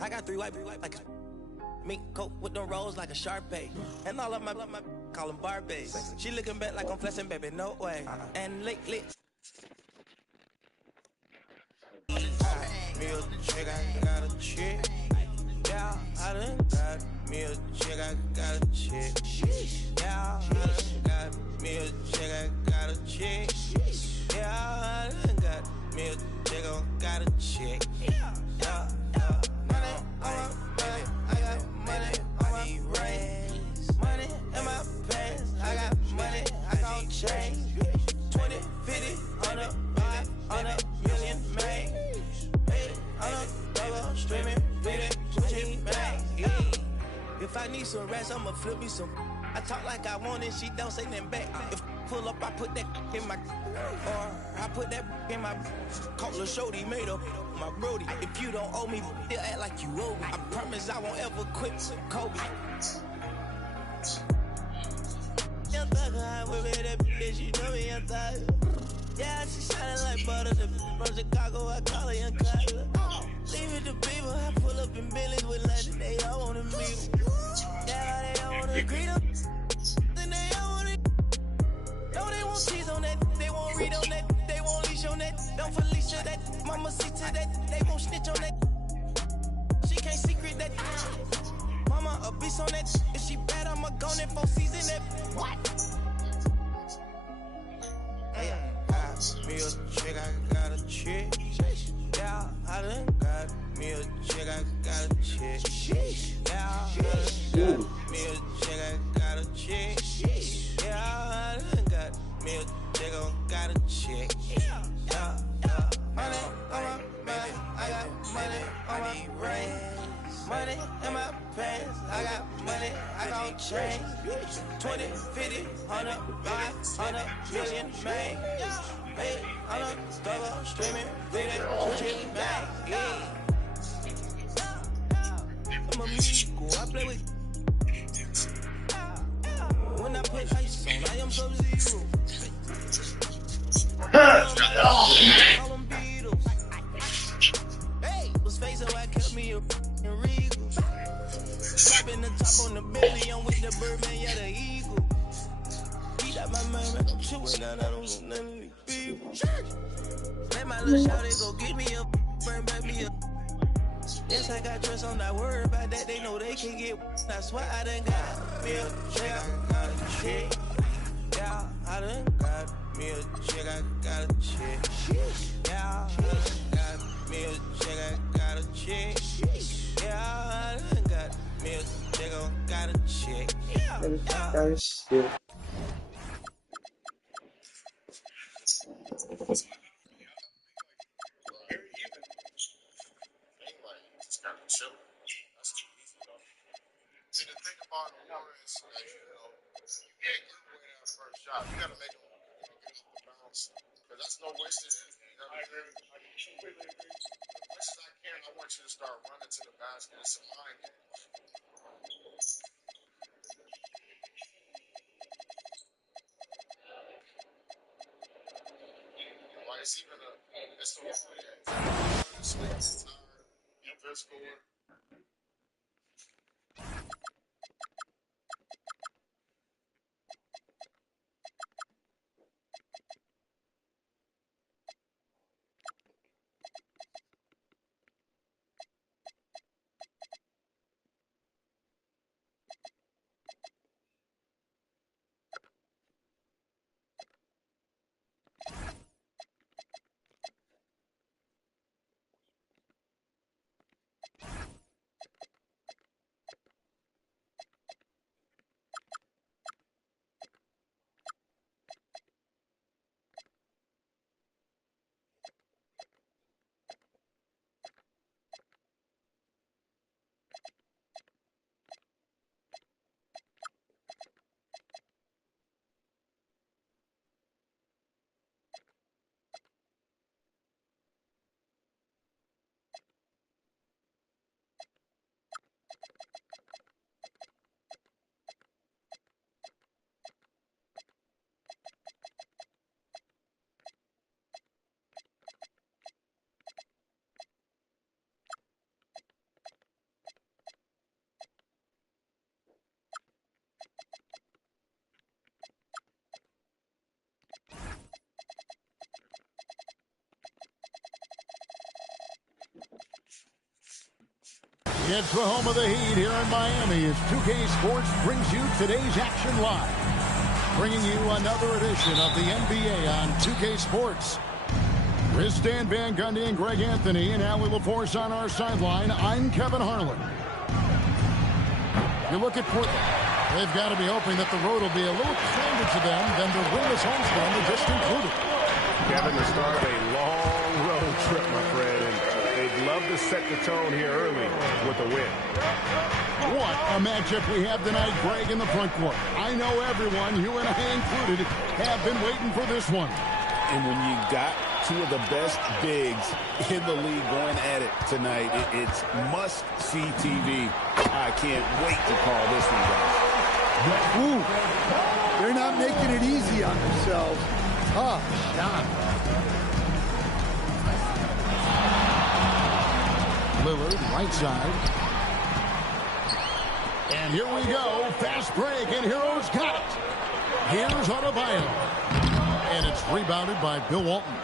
I got three white like a mink coat with them rolls like a Sharpay. And all of my call them Barbies. She looking back like I'm flexing, baby, no way. And lately, me a chick, I got a chick. Yeah, I done got me a chick, I got a chick. Yeah, I done got me a chick, I got a chick. Yeah, I done got me a chick, I got a chick. Yeah, money on my money, I got money on my brains. Money in my pants, I got money, I gon' change. 20, 50, 100, 500 million made. On a double streaming, reading, Gucci bag. If I need some rats, I'ma flip me some. I talk like I want it, she don't say nothing back. If pull up, I put that in my, or I put that in my. Call a shorty, made up my brody. If you don't owe me, they'll act like you owe me. I promise I won't ever quit Kobe. Young thugger, I whip it, that bitch, you know me, young thugger. Yeah, she shining like butter. The from Chicago, I call her Young Kyler. Leave it to people, I pull up in Billy's with London. They all wanna meet. Yeah, they all wanna greet them. Then they all wanna. No, they won't cheese on that. They won't read on that. They won't leash on that. Don't Felicia that. Mama see to that. They won't snitch on that. She can't secret that. Mama a beast on that. If she bad, I'ma go in 4 seasons that. What? Me a chick, I got a chick. Yeah, I done got me a chick, I got a chick. Yeah, I done got me a chick, I got a chick. Yeah, I done got me a chick, I got a chick. Yeah, money on my money, I got money on my brain. Money in my pants, I got money, I gon' change. 20, 50, 100, 500 million made. Hey, I'm a double streaming, reading, Gucci bag. I'm a musical, I play with. When I put ice on, I am Sub-Zero. Call them Beatles. Hey, was facing why I kept me a Regal. Slapping the top on the belly, I'm with the Birdman, yeah, the Eagle. Eat out my mind, man, I'm chewing down, I don't want none of these people. Let my little shawty go get me up, burn back me up. Yes, I got dress, I'm not worried about that, they know they can get. That's why I done got me a chick, I got a chick. Yeah, I done got me a chick, I got a chick. Yeah, I done got me a chick, I got a chick. Yeah, I done got me a chick, I got a chick. That shit. See, the thing about war is that, you can't give away that first shot. You got to make them, get off the bounce. Because that's no wasted energy. You know what I mean? I completely agree. As much as I can, I want you to start running to the basket. It's a mind game. Like, it's even it's the wrong way. Sleep, tired, invisible. It's the home of the Heat here in Miami as 2K Sports brings you today's action live. Bringing you another edition of the NBA on 2K Sports. With Stan Van Gundy and Greg Anthony and Allie LaForce on our sideline, I'm Kevin Harlan. You look at Portland. They've got to be hoping that the road will be a little kinder to them than their winless homestand they just concluded. Kevin, the start of a long road trip, my friend, and they'd love to set the tone here early with a win. What a matchup we have tonight, Greg, in the front court. I know everyone, you and I included, have been waiting for this one. And when you got two of the best bigs in the league going at it tonight, it's must-see TV. I can't wait to call this one, guys. Ooh, they're not making it easy on themselves. Tough shot. Lillard, right side. And here we go. Fast break, and Heroes got it. Here's Adebayo. And it's rebounded by Bill Walton.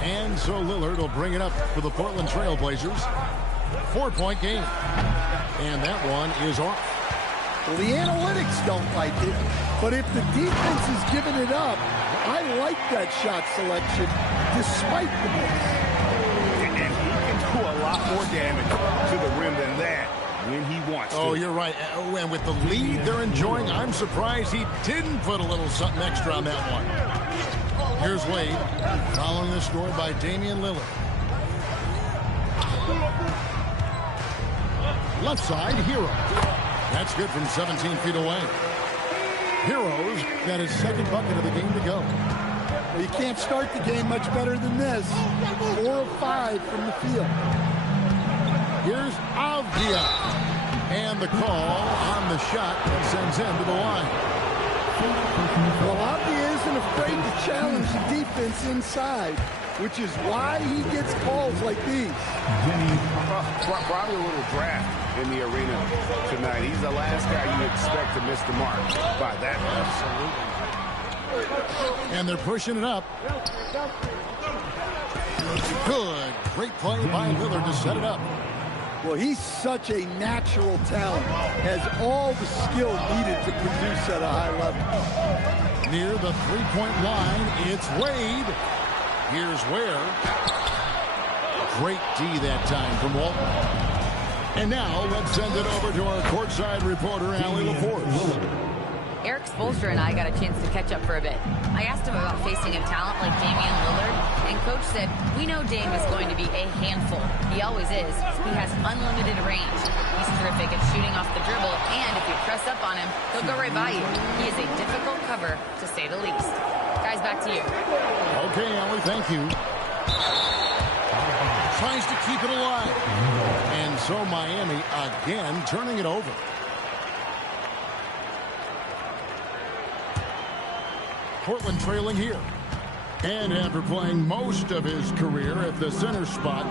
And so Lillard will bring it up for the Portland Trail Blazers. 4-point game. And that one is off. Well, the analytics don't like it, but if the defense is giving it up, I like that shot selection despite the miss. And he can do a lot more damage to the rim than that when he wants to. Oh, you're right. And with the lead they're enjoying, I'm surprised he didn't put a little something extra on that one. Here's Wade, following the score by Damian Lillard. Left side, Hero. That's good from 17 feet away. Heroes got his second bucket of the game to go. Well, you can't start the game much better than this. 4 of 5 from the field. Here's Avdia. And the call on the shot that sends him to the line. Well, Avdia isn't afraid to challenge the defense inside, which is why he gets calls like these. Probably a little draft in the arena tonight. He's the last guy you expect to miss the mark by that much. Absolutely. And they're pushing it up. Good. Great play by Lillard to set it up. Well, he's such a natural talent. Has all the skill needed to produce at a high level. Near the three-point line, it's Wade. Here's Ware. Great D that time from Walton. And now let's send it over to our courtside reporter, Allie LaForce. Erik Spoelstra and I got a chance to catch up for a bit. I asked him about facing a talent like Damian Lillard, and Coach said, we know Dame is going to be a handful. He always is. He has unlimited range. He's terrific at shooting off the dribble, and if you press up on him, he'll go right by you. He is a difficult cover, to say the least. Guys, back to you. Okay, Allie, thank you. Tries to keep it alive. And so Miami again turning it over. Portland trailing here. And after playing most of his career at the center spot,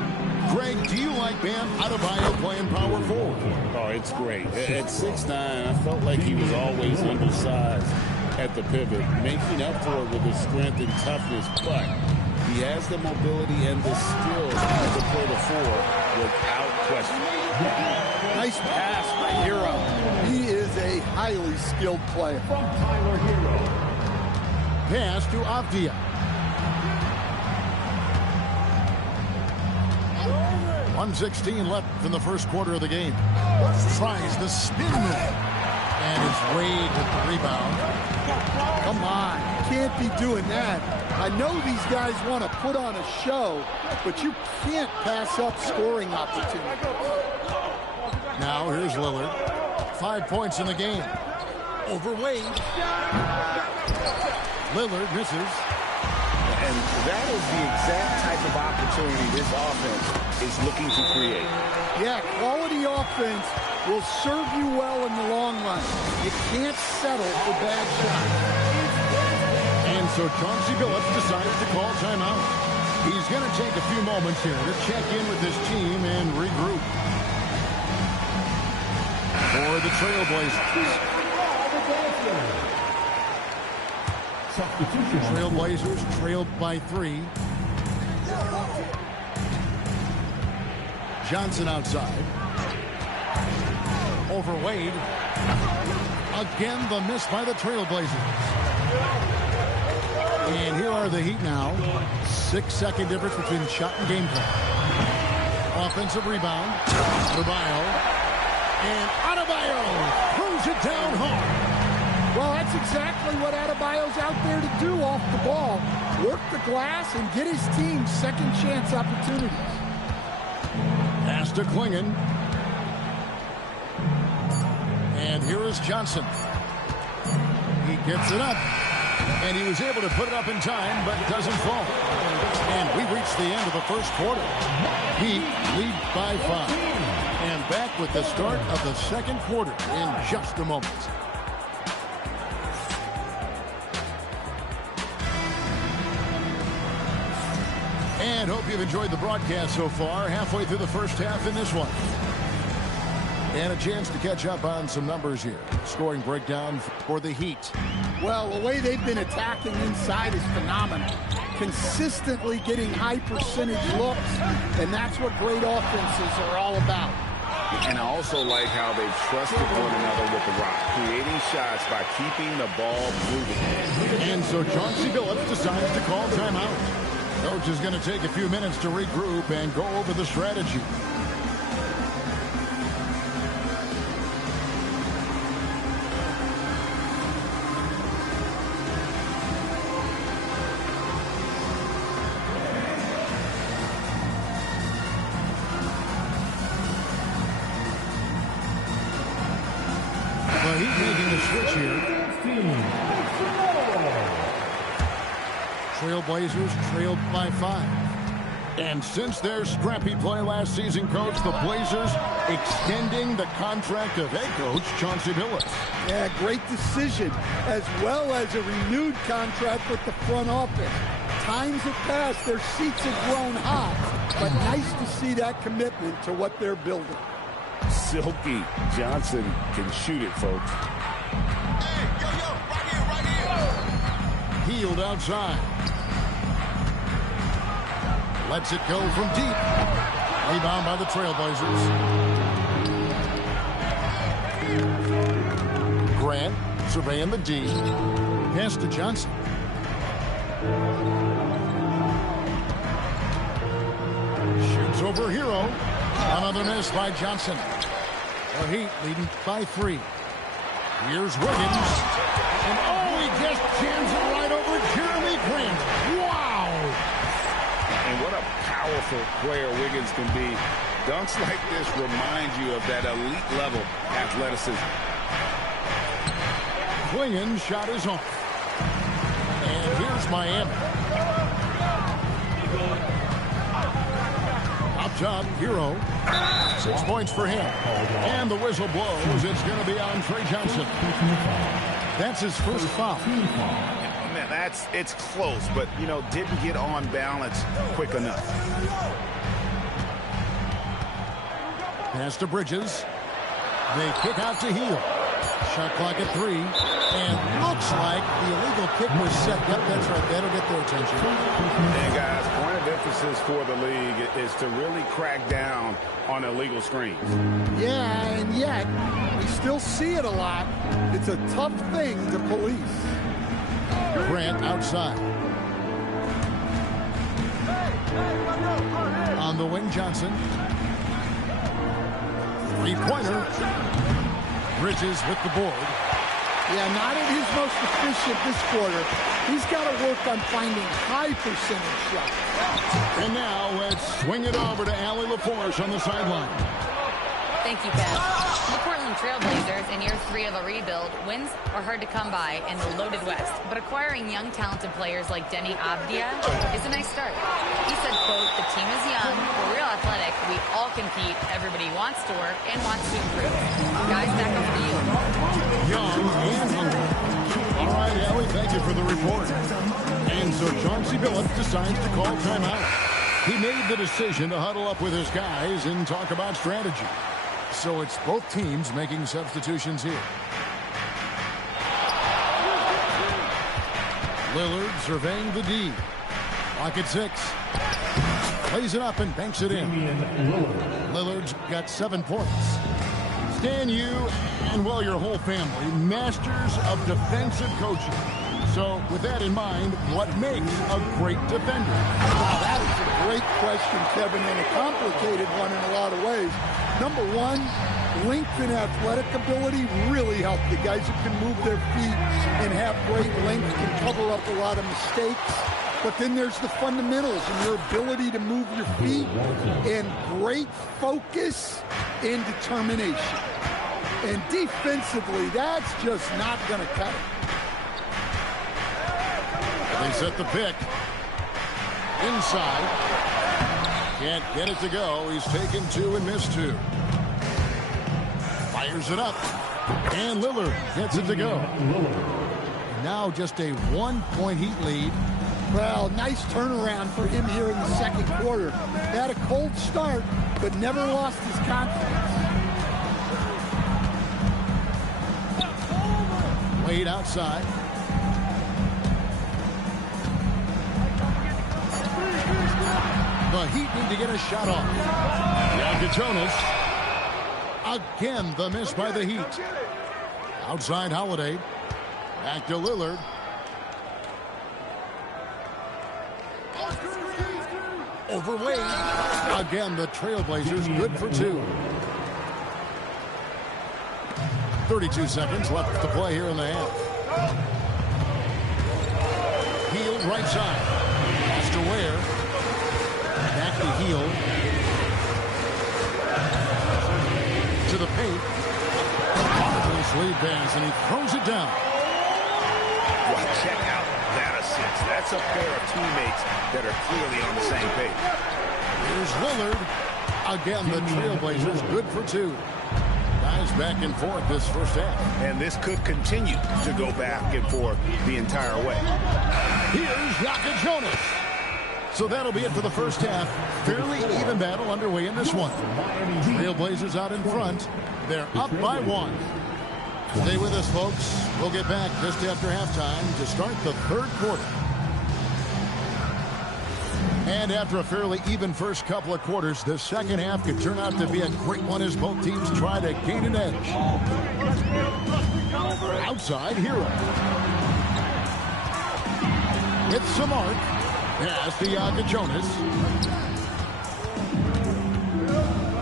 Greg, do you like Bam Adebayo playing power forward? Oh, it's great. At 6'9", I felt like he was always undersized at the pivot, making up for it with his strength and toughness, but he has the mobility and the skills to play the four without question. Nice pass by Hero. He is a highly skilled player. From Tyler Hero. Pass to Avdia. .116 left in the first quarter of the game. Tries the spin move. And it's Wade with the rebound. Come on, you can't be doing that. I know these guys want to put on a show, but you can't pass up scoring opportunities. Now here's Lillard. 5 points in the game. Over Wade. Lillard misses. And that is the exact type of opportunity this offense is looking to create. Yeah, quality offense will serve you well in the long run. You can't settle for bad shots. And so Chauncey Billups decides to call timeout. He's going to take a few moments here to check in with his team and regroup. For the Trailblazers. Trailblazers trailed by 3. Johnson outside. Over Wade. Again, the miss by the Trailblazers. And here are the Heat now. 6-second difference between shot and game plan. Offensive rebound. Adebayo. And Adebayo throws it down hard. Well, that's exactly what Adebayo's out there to do off the ball. Work the glass and get his team second chance opportunities. Pass to Klingon. And here is Johnson. He gets it up. And he was able to put it up in time, but it doesn't fall. And we reached the end of the first quarter. Heat lead by 5. And back with the start of the second quarter in just a moment. And hope you've enjoyed the broadcast so far. Halfway through the first half in this one. And a chance to catch up on some numbers here. Scoring breakdown for the Heat. Well, the way they've been attacking inside is phenomenal. Consistently getting high percentage looks, and that's what great offenses are all about. And I also like how they've trusted one another with the rock, creating shots by keeping the ball moving. And so Chauncey Billups decides to call timeout. Coach is going to take a few minutes to regroup and go over the strategy. He's making the switch here. Trailblazers trailed by 5. And since their scrappy play last season, Coach, the Blazers extending the contract of head coach Chauncey Billups. Yeah, great decision, as well as a renewed contract with the front office. Times have passed, their seats have grown hot, but nice to see that commitment to what they're building. Silky Johnson can shoot it, folks. Hey, right here. Healed outside. Lets it go from deep. Rebound by the Trailblazers. Grant surveying the D. Pass to Johnson. Shoots over Hero. Another miss by Johnson. The Heat leading by 3. Here's Wiggins. And oh, he just jams it right over Jeremy Grant. Wow! And what a powerful player Wiggins can be. Dunks like this remind you of that elite level athleticism. Klingon's shot is off. And here's Miami. Up top, Hero. 6 points for him. And the whistle blows. It's going to be on Trey Johnson. That's his first foul. Man, it's close, but, you know, didn't get on balance quick enough. Pass to Bridges. They kick out to Hield. Shot clock at 3. And looks like the illegal kick was set. Yep, that's right. That'll get their attention. And, guys, point of emphasis for the league is to really crack down on illegal screens. Yeah, and yet, we still see it a lot. It's a tough thing to police. Grant outside. On the wing, Johnson. Three-pointer. Bridges with the board. Yeah, not at his most efficient this quarter. He's got to work on finding high percentage shots. And now let's swing it over to Allie LaForce on the sideline. Thank you, Ken. The Portland Trailblazers, in year 3 of a rebuild, wins are hard to come by in the loaded West. But acquiring young, talented players like Denny Avdia is a nice start. He said, quote, "The team is young, we're real athletic, we all compete, everybody wants to work and wants to improve." Guys, back over to you. Young and hungry. All right, Allie, thank you for the report. And so Chauncey Billups decides to call timeout. He made the decision to huddle up with his guys and talk about strategy. So it's both teams making substitutions here. Lillard surveying the D. Clock at 6. Plays it up and banks it in. Lillard's got 7 points. Stan, you and, well, your whole family, masters of defensive coaching. So with that in mind, what makes a great defender? Wow, that is a great question, Kevin, and a complicated one in a lot of ways. Number one, length and athletic ability really help. The guys who can move their feet and have great length can cover up a lot of mistakes. But then there's the fundamentals and your ability to move your feet and great focus and determination. And defensively, that's just not going to cut it. They set the pick. Inside. Can't get it to go. He's taken 2 and missed 2. Fires it up. And Lillard gets it to go. Now just a 1-point Heat lead. Well, nice turnaround for him here in the second quarter. Had a cold start, but never lost his confidence. Wade outside. The Heat need to get a shot off. Jonas. Again, the miss by the Heat. Outside Holiday. Back to Lillard. Over Wade. Again, the Trailblazers good for 2. 32 seconds left to play here in the half. Hield right side. Pass to Ware. Back to Hield. To the paint. Marvelous lead pass, and he throws it down. Well, check out that assist. That's a pair of teammates that are clearly on the same page. Here's Lillard. Again, the Trailblazers good for 2. Guys back and forth this first half. And this could continue to go back and forth the entire way. Here's Jonas. So that'll be it for the first half. Fairly even battle underway in this one. Trailblazers out in front. They're up by 1. Stay with us, folks. We'll get back just after halftime to start the third quarter. And after a fairly even first couple of quarters, the second half could turn out to be a great one as both teams try to gain an edge. Outside, Hero. With Samart. Pass to Jonas.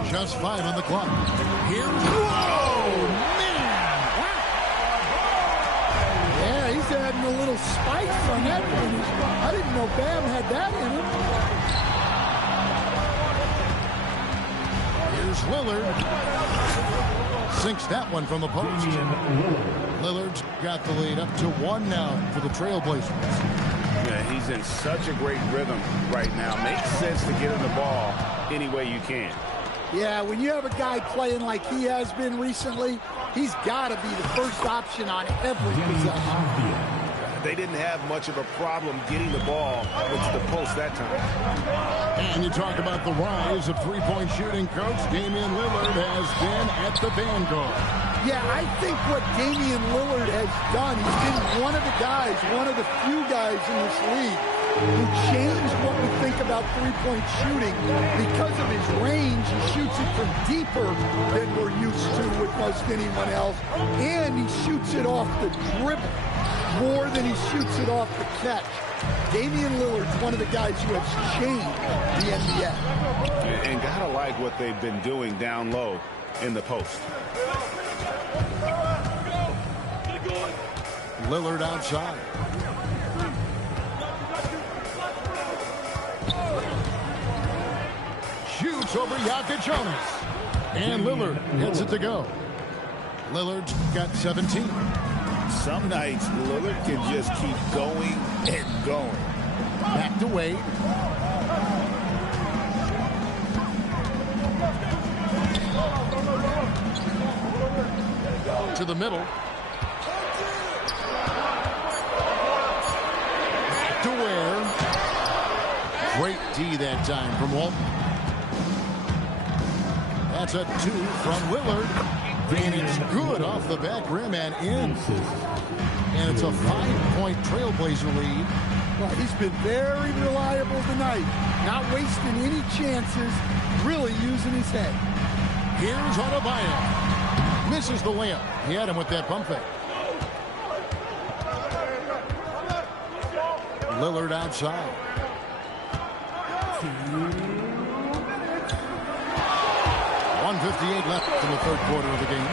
Just 5 on the clock. Here's... Whoa! Man! Yeah, he's adding a little spice on that finish. I didn't know Bam had that in him. Here's Lillard. Sinks that one from the post. Lillard's got the lead up to 1 now for the Trailblazers. Yeah, he's in such a great rhythm right now. Makes sense to get him the ball any way you can. Yeah, when you have a guy playing like he has been recently, he's got to be the first option on every possession. They didn't have much of a problem getting the ball into the post that time. And you talk about the rise of three-point shooting, Coach. Damian Lillard has been at the vanguard. Yeah, I think what Damian Lillard has done, he's been one of the guys, one of the few guys in this league who changed what we think about three-point shooting. Because of his range, he shoots it from deeper than we're used to with most anyone else. And he shoots it off the dribble more than he shoots it off the catch. Damian Lillard's one of the guys who has changed the NBA. And gotta like what they've been doing down low in the post. Lillard outside. Shoots over Jonas. And Lillard gets it to go. Lillard's got 17. Some nights, Lillard can just keep going and going. Back to Wade. To the middle. Back to Ware. Great D that time from Walton. That's a 2 from Lillard. And it's good off the back rim and in. And it's a 5-point Trailblazer lead Well, he's been very reliable tonight. Not wasting any chances, really using his head. Here's Adebayo. Misses the layup. He had him with that pump fake. Lillard outside. .158 left in the third quarter of the game.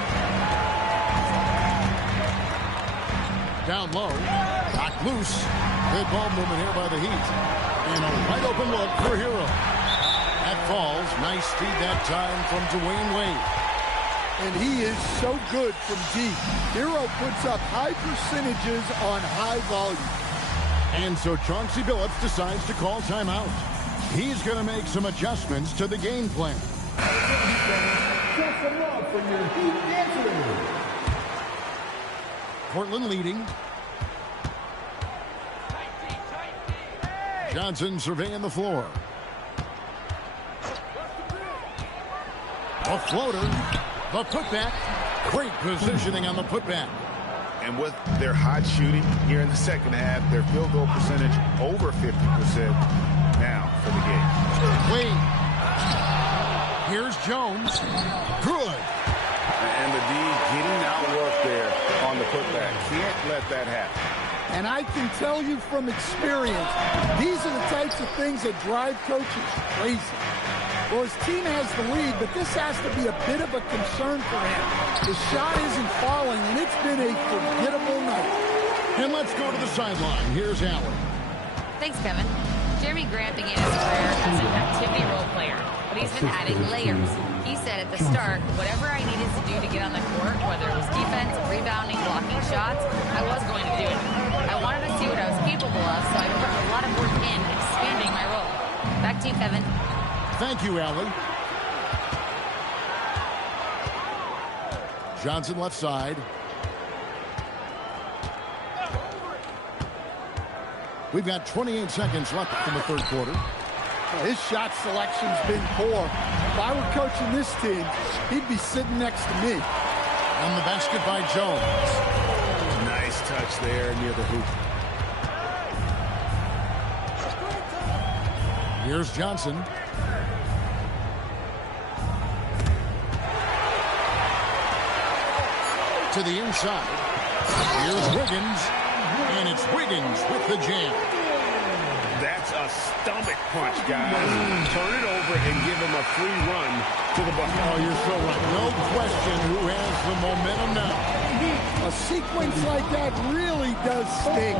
Down low. Knocked loose. Good ball movement here by the Heat. And a wide open look for Hero. That falls. Nice feed that time from Dwayne Wade. And he is so good from deep. Hero puts up high percentages on high volume. And so Chauncey Billups decides to call timeout. He's going to make some adjustments to the game plan. Portland leading. Johnson surveying the floor. A floater. The putback. Great positioning on the putback. And with their hot shooting here in the second half, their field goal percentage over 50% now for the game. Wade. Here's Jones. Good. And the D getting outwork there on the putback. Can't let that happen. And I can tell you from experience, these are the types of things that drive coaches crazy. Well, his team has the lead, but this has to be a bit of a concern for him. The shot isn't falling, and it's been a forgettable night. And let's go to the sideline. Here's Allen. Thanks, Kevin. Jeremy Grant began his career as an activity role player, but he's been adding layers. He said at the start, whatever I needed to do to get on the court, whether it was defense, rebounding, blocking shots, I was going to do it. I wanted to see what I was capable of, so I put a lot of work in expanding my role. Back to you, Kevin. Thank you, Allen. Johnson left side. We've got 28 seconds left in the third quarter. Well, his shot selection's been poor. If I were coaching this team, he'd be sitting next to me. On the basket by Jones. Nice touch there near the hoop. Here's Johnson. To the inside. Here's Wiggins. And it's Wiggins with the jam. That's a stomach punch, guys. Turn it over and give him a free run to the bucket. Oh, you're so right. No question who has the momentum now. A sequence like that really does sting.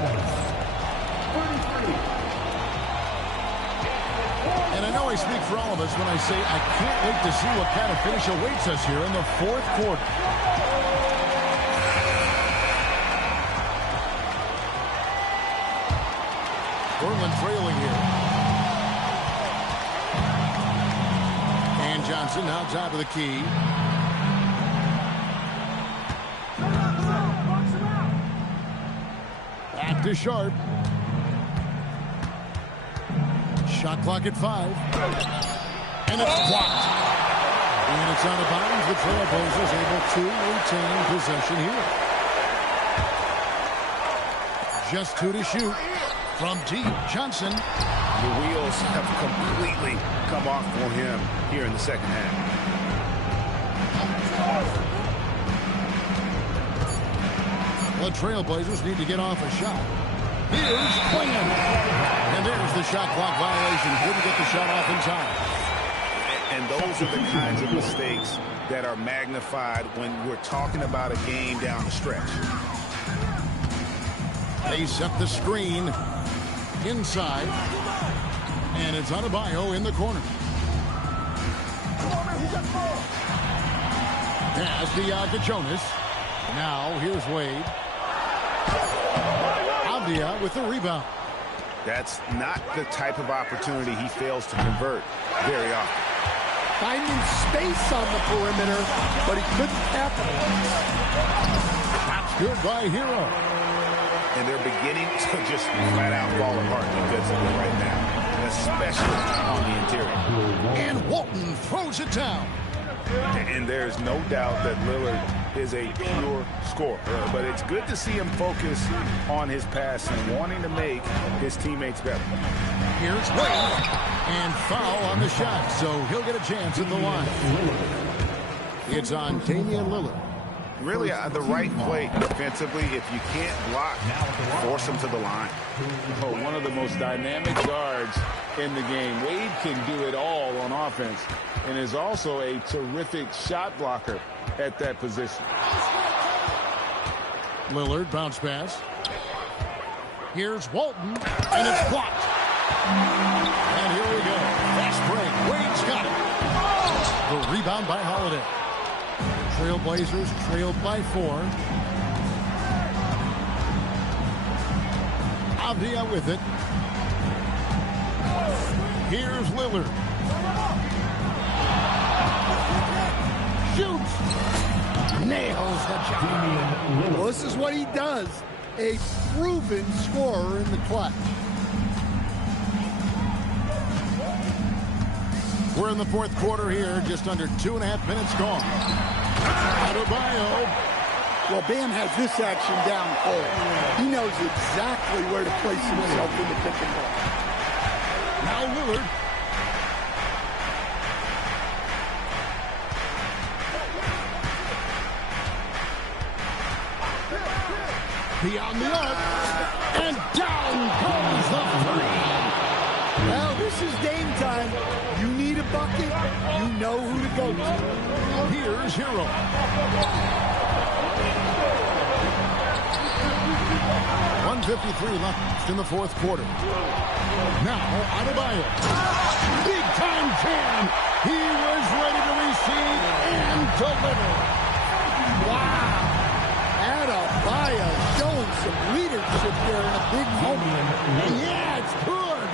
And I know I speak for all of us when I say I can't wait to see what kind of finish awaits us here in the fourth quarter. Portland trailing here. And Johnson now top of the key. Back to Sharp. Shot clock at 5. And it's blocked. And it's out of bounds. The Trailblazers able to retain possession here. Just 2 to shoot. From deep, Johnson. The wheels have completely come off for him here in the second half. The Trailblazers need to get off a shot. Here's Klingon. And there's the shot clock violation. Couldn't get the shot off in time. And those are the kinds of mistakes that are magnified when we're talking about a game down the stretch. They set the screen inside. And it's Adebayo in the corner. Pass to Jonas. Now here's Wade. Avdia with the rebound. That's not the type of opportunity he fails to convert very often. Finding space on the perimeter, but he couldn't capitalize. That's good by Hero. And they're beginning to just flat out fall apart defensively right now, especially on the interior. And Walton throws it down. And there's no doubt that Lillard is a pure scorer. But it's good to see him focus on his passing, wanting to make his teammates better. Here's Wade, and foul on the shot, so he'll get a chance at the line. It's on Damian Lillard. Really the right play defensively. If you can't block, force him to the line. Oh, one of the most dynamic guards in the game. Wade can do it all on offense and is also a terrific shot blocker at that position. Lillard bounce pass. Here's Walton, and it's blocked. And here we go. Fast break. Wade's got it. The rebound by Holiday. Trailblazers trailed by 4. Avdia with it. Here's Lillard. Shoots. Nails the shot. Well, this is what he does. A proven scorer in the clutch. We're in the fourth quarter here. Just under 2.5 minutes gone. Adebayo. Well, Bam has this action down cold. He knows exactly where to place himself in the pick and roll. Now Lillard. Beyond the arc. And down goes the three. Well, this is Dame time. You need a bucket. You know who to go to. Here's Hero. 1:53 left in the fourth quarter. Now Adebayo. Big time jam. He was ready to receive and deliver. Wow. Adebayo showing some leadership there in a big moment. Yeah, it's good.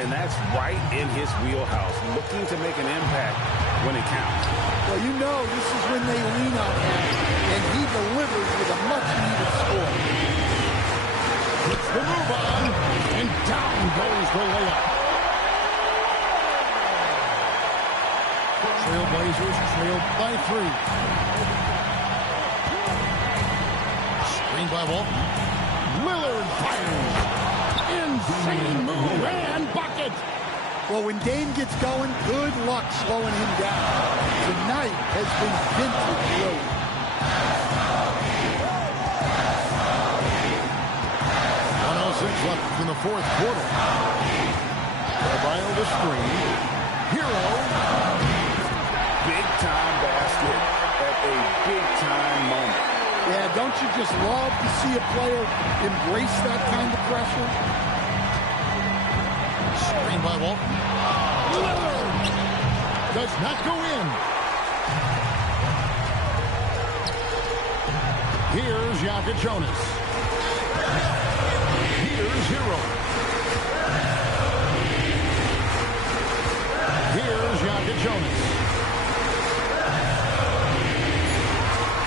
And that's right in his wheelhouse, looking to make an impact when it counts. Well, you know this is when they lean on him, and he delivers with a much-needed score. Puts the move on, and down goes the layup. Trailblazers trailed by 3. Screen by Walton. Lillard fires. Insane move and bucket. Well, when Dame gets going, good luck slowing him down. Tonight has been vintage Lillard. 1:06 left in the fourth quarter. Adebayo the screen. Hero. Big-time basket at a big-time moment. Yeah, don't you just love to see a player embrace that kind of pressure? Screen by Walton. Lillard does not go in. Here's Yaka Jonas. Here's Hero. Here's Yaka Jonas.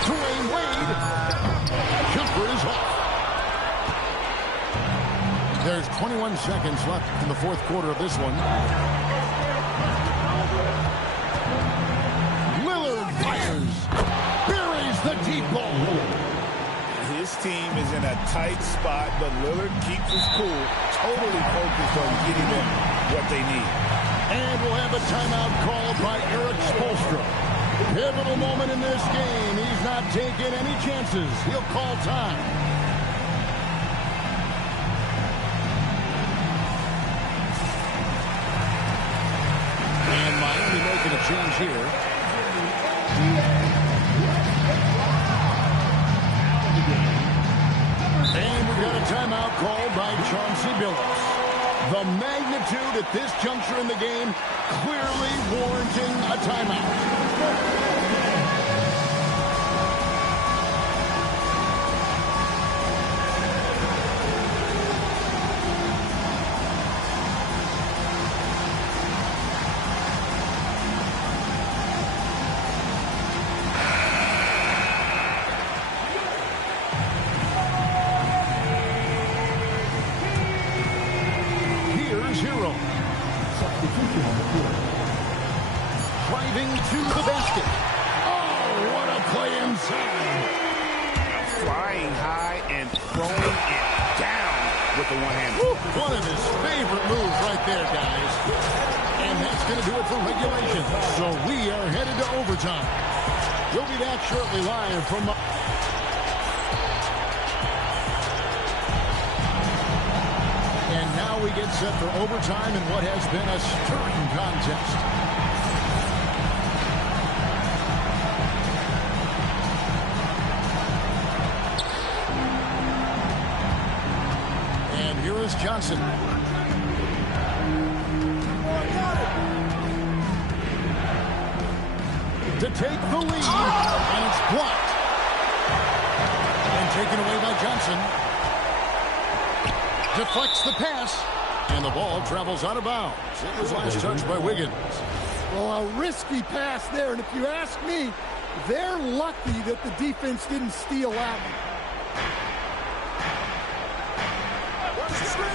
Dwayne Wade. Jumper is off. There's 21 seconds left in the fourth quarter of this one. Lillard fires. Buries the deep ball. His team is in a tight spot, but Lillard keeps his cool, totally focused on getting them what they need. And we'll have a timeout called by Erik Spoelstra. Pivotal moment in this game. He's not taking any chances. He'll call time. And Miami making a change here. And we've got a timeout called by Chauncey Billups. The magnitude at this juncture in the game clearly warranting a timeout. Driving to the basket. inside. Flying high and throwing it down with the one-hand. One of his favorite moves right there, guys. And that's going to do it for regulation. So we are headed to overtime. We'll be back shortly live from... And now we get set for overtime in what has been a stirring contest. And here is Johnson. To take the lead, and it's blocked. And taken away by Johnson. Deflects the pass, and the ball travels out of bounds. It was last touched by Wiggins. Well, a risky pass there, and if you ask me, they're lucky that the defense didn't steal that one.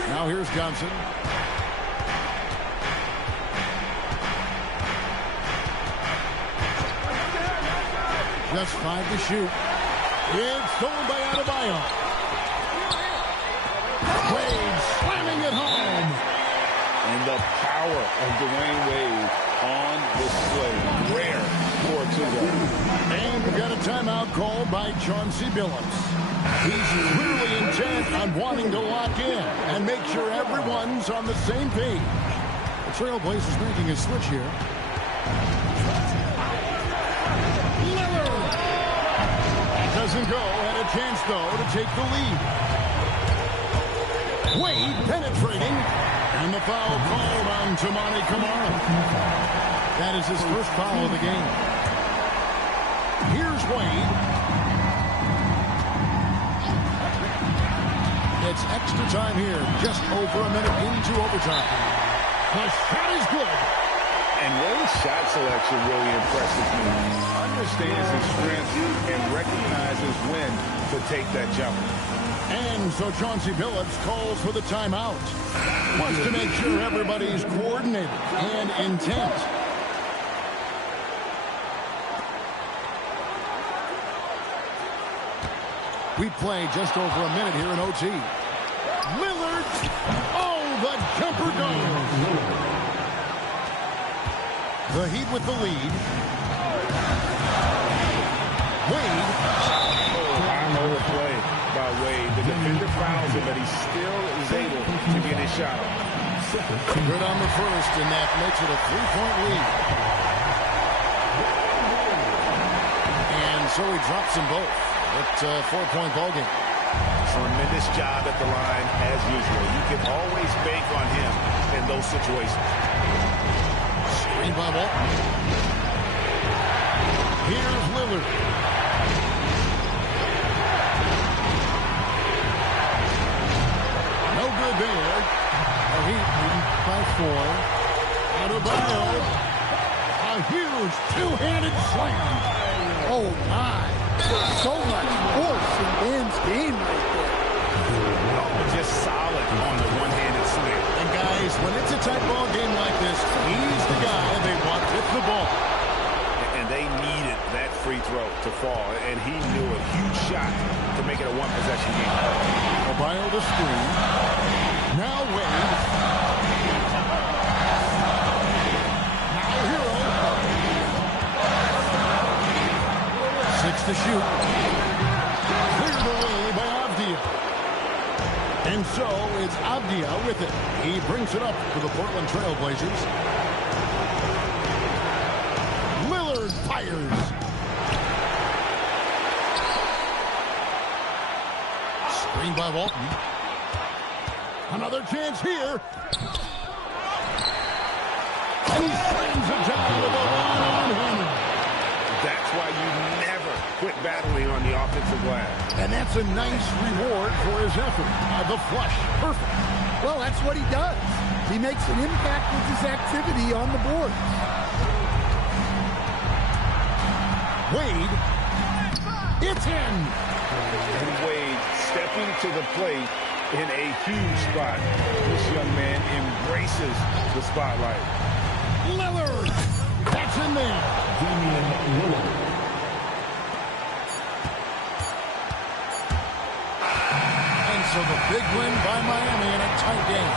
Now here's Johnson. Just 5 to shoot. It's stolen by Adebayo. Wade slamming it home. And the power of Dwayne Wade on display. Rare for a two-guard. And we've got a timeout called by Chauncey Billups. He's clearly intent on wanting to lock in and make sure everyone's on the same page. The Trailblazers making a switch here. Doesn't go. Had a chance, though, to take the lead. Wade penetrating. And the foul called on Toumani Camara. That is his first foul of the game. Here's Wade. It's extra time here. Just over a minute into overtime. The shot is good. And Wade's shot selection really impresses me. Understands his strength and recognizes when to take that jumper. And so Chauncey Billups calls for the timeout. Wants to make sure everybody's coordinated and intent. We play just over a minute here in OT. Lillard. Oh, the jumper goes. The Heat with the lead. Wade. High overplay by Wade. The defender fouls him, but he still is able to get his shot off. Good on the first, and that makes it a 3-point lead. And so he drops them both. It's a 4-point ball game. Tremendous job at the line, as usual. You can always bank on him in those situations. Screen by Walton. Here's Lillard. No good there. The Heat leading by 4. Adebayo. A huge two-handed slam. Oh, my. So much force in Ben's game right there. Just solid on the one-handed swing. And guys, when it's a tight ball game like this, he's the guy they want with the ball. And they needed that free throw to fall, and he knew a huge shot to make it a one-possession game. Adebayo the screen. Now Wade. Now Hero. 6 to shoot. Cleared away by Avdia. And so it's Avdia with it. He brings it up for the Portland Trailblazers. Lillard fires. Screen by Walton. Another chance here. And he slams it down to the one-on-one. That's why you never quit battling on the offensive glass. And that's a nice reward for his effort. The flush. Perfect. Well, that's what he does. He makes an impact with his activity on the board. Wade. It's in. And Wade stepping to the plate in a huge spot. This young man embraces the spotlight. Lillard. That's in there. Damian Lillard. So the big win by Miami in a tight game.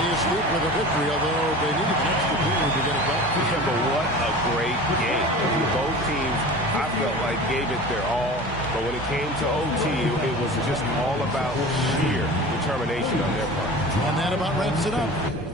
He is scooped with a victory, although they needed an extra period to get it done. But what a great game. Both teams, I felt like, gave it their all. But when it came to OT, it was just all about sheer determination on their part. And that about wraps it up.